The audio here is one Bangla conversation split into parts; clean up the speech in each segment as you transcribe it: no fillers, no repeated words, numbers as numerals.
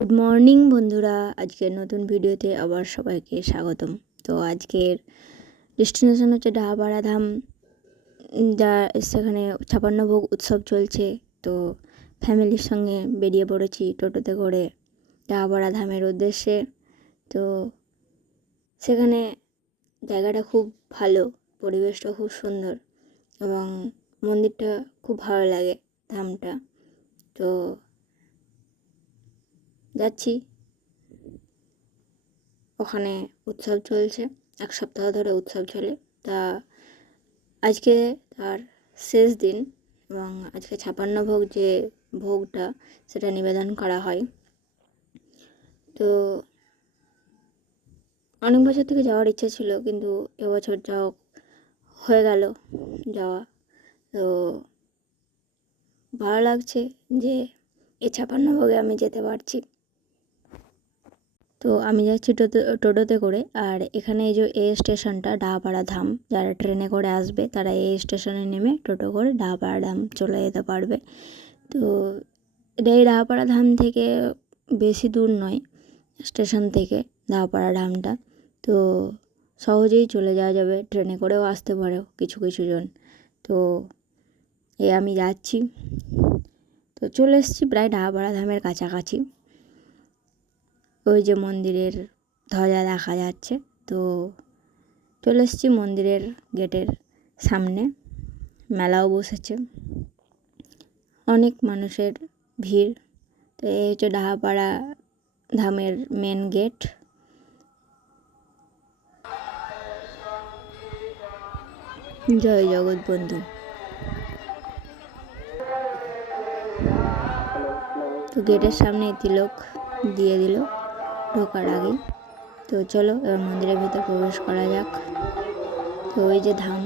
গুড মর্নিং বন্ধুরা, আজকের নতুন ভিডিওতে আবার সবাইকে স্বাগতম। তো আজকের ডেস্টিনেশন হচ্ছে ডাহাপাড়া ধাম, যা সেখানে 56 ভোগ উৎসব চলছে। তো ফ্যামিলির সঙ্গে বেরিয়ে পড়েছি টোটোতে করে ডাহাপাড়া ধামের উদ্দেশ্যে। তো সেখানে জায়গাটা খুব ভালো, পরিবেশটা খুব সুন্দর এবং মন্দিরটা খুব ভালো লাগে, ধামটা। তো যাচ্ছি, ওখানে উৎসব চলছে, 1 সপ্তাহ ধরে উৎসব চলে। তা আজকে তার শেষ দিন এবং আজকে 56 ভোগ যে ভোগটা সেটা নিবেদন করা হয়। তো অনেক বছর থেকে যাওয়ার ইচ্ছা ছিল, কিন্তু এবছর যাওয়া হয়ে গেল যাওয়া। তো ভালো লাগছে যে এই 56 ভোগে আমি যেতে পারছি। তো আমি যাচ্ছি টোটোতে করে। আর এখানে এই যে স্টেশনটা ডাহাপাড়া ধাম, যারা ট্রেনে করে আসবে তারা এই স্টেশনে নেমে টোটো করে ডাহাপাড়া ধাম চলে যেতে পারবে। তো এটা এই ডাহাপাড়া ধাম থেকে বেশি দূর নয়, স্টেশন থেকে ডাহাপাড়া ধামটা। তো সহজেই চলে যাওয়া যাবে, ট্রেনে করেও আসতে পারো কিছু কিছু জন। তো আমি যাচ্ছি, তো চলে এসেছি প্রায় ডাহাপাড়া ধামের কাছাকাছি। ওই যে মন্দিরের ধ্বজা দেখা যাচ্ছে। তো চলে এসেছি মন্দিরের গেটের সামনে, মেলাও বসেছে, অনেক মানুষের ভিড়। তো এই হচ্ছে ডাহাপাড়া ধামের মেন গেট। জয় জগৎবন্ধু। তো গেটের সামনে তিলক দিয়ে দিল ঢোকার আগেই। তো চলো এবার মন্দিরের ভেতর প্রবেশ করা যাক। তো ওই যে ধাম,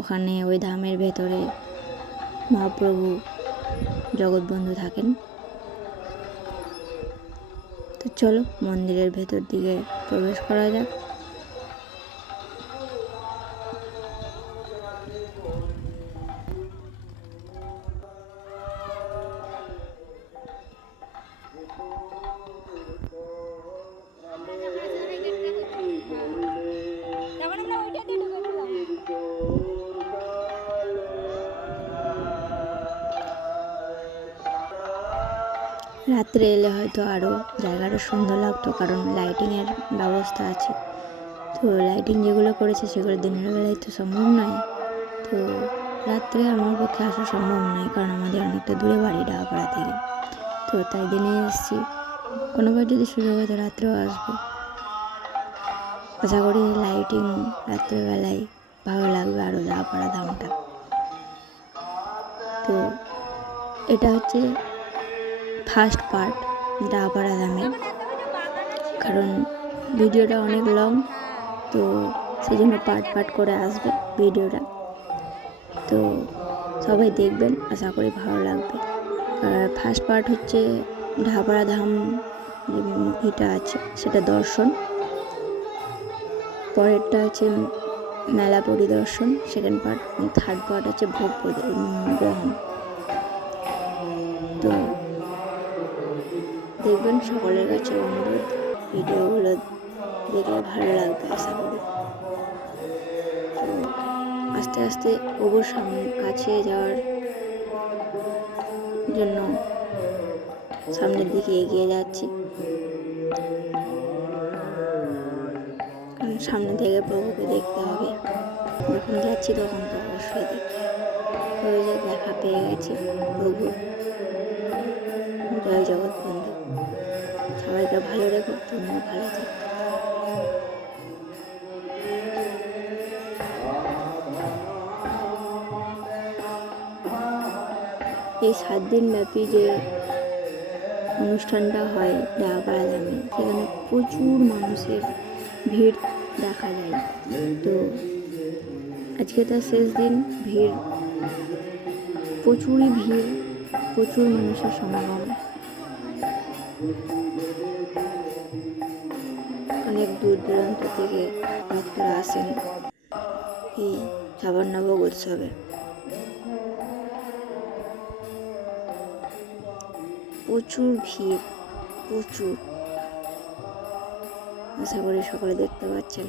ওখানে ওই ধামের ভেতরে মহাপ্রভু জগৎবন্ধু থাকেন। তো চলো মন্দিরের ভেতর দিকে প্রবেশ করা যাক। রাত্রে এলে হয়তো আরও জায়গাটা সুন্দর লাগতো, কারণ লাইটিংয়ের ব্যবস্থা আছে। তো লাইটিং যেগুলো করেছে সেগুলো দিনের বেলায় তো সম্ভব নয়। তো রাত্রে আমার পক্ষে আসা সম্ভব নয়, কারণ আমাদের অনেকটা দূরে বাড়ি ডাহাপাড়া থেকে। তো তাই দিনে এসেছি, কোনোবার যদি সুযোগ হয় তো রাত্রেও আসবো। আশা করি লাইটিং রাত্রেবেলায় ভালো লাগবে আরও ডাহাপাড়া ধামটা। তো এটা হচ্ছে ফার্স্ট পার্ট ডাহাপাড়া ধামের, কারণ ভিডিওটা অনেক লং, তো সেই জন্য পার্ট পার্ট করে আসবে ভিডিওটা। তো সবাই দেখবেন, আশা করি ভালো লাগবে। আর ফার্স্ট পার্ট হচ্ছে ডাহাপাড়া ধাম এটা আছে সেটা দর্শন, পরেরটা হচ্ছে মেলা পরিদর্শন সেকেন্ড পার্ট, থার্ড পার্ট হচ্ছে ভোগ গ্রহণ। তো দেখবেন, সকলের কাছে অনুরোধ, ভিডিওগুলো দেখলে ভালো লাগবে আশা করি। তো আস্তে আস্তে ওপর কাছে যাওয়ার জন্য সামনের দিকে এগিয়ে যাচ্ছি, কারণ সামনে থেকে প্রভুকে দেখতে হবে। যখন যাচ্ছি তখন তো অবশ্যই দেখি। ওই যে দেখা পেয়ে গেছি প্রভু। জয় জগৎবন্ধু। সবাইকে ভালো রেখো, তুমিও ভালো থেকো। এই 7 দিন ব্যাপী যে অনুষ্ঠানটা হয় ডাহাপাড়া ধামে, সেখানে প্রচুর মানুষের ভিড় দেখা যায়। তো আজকে তার শেষ দিন, ভিড় প্রচুরই ভিড়, প্রচুর মানুষের সমাগম। অনেক দূর দূরান্ত থেকে ভক্তরা আসেন এই 56 ভোগ উৎসবে। প্রচুর ভিড়। প্রচুর। আশা করি সকলে দেখতে পাচ্ছেন।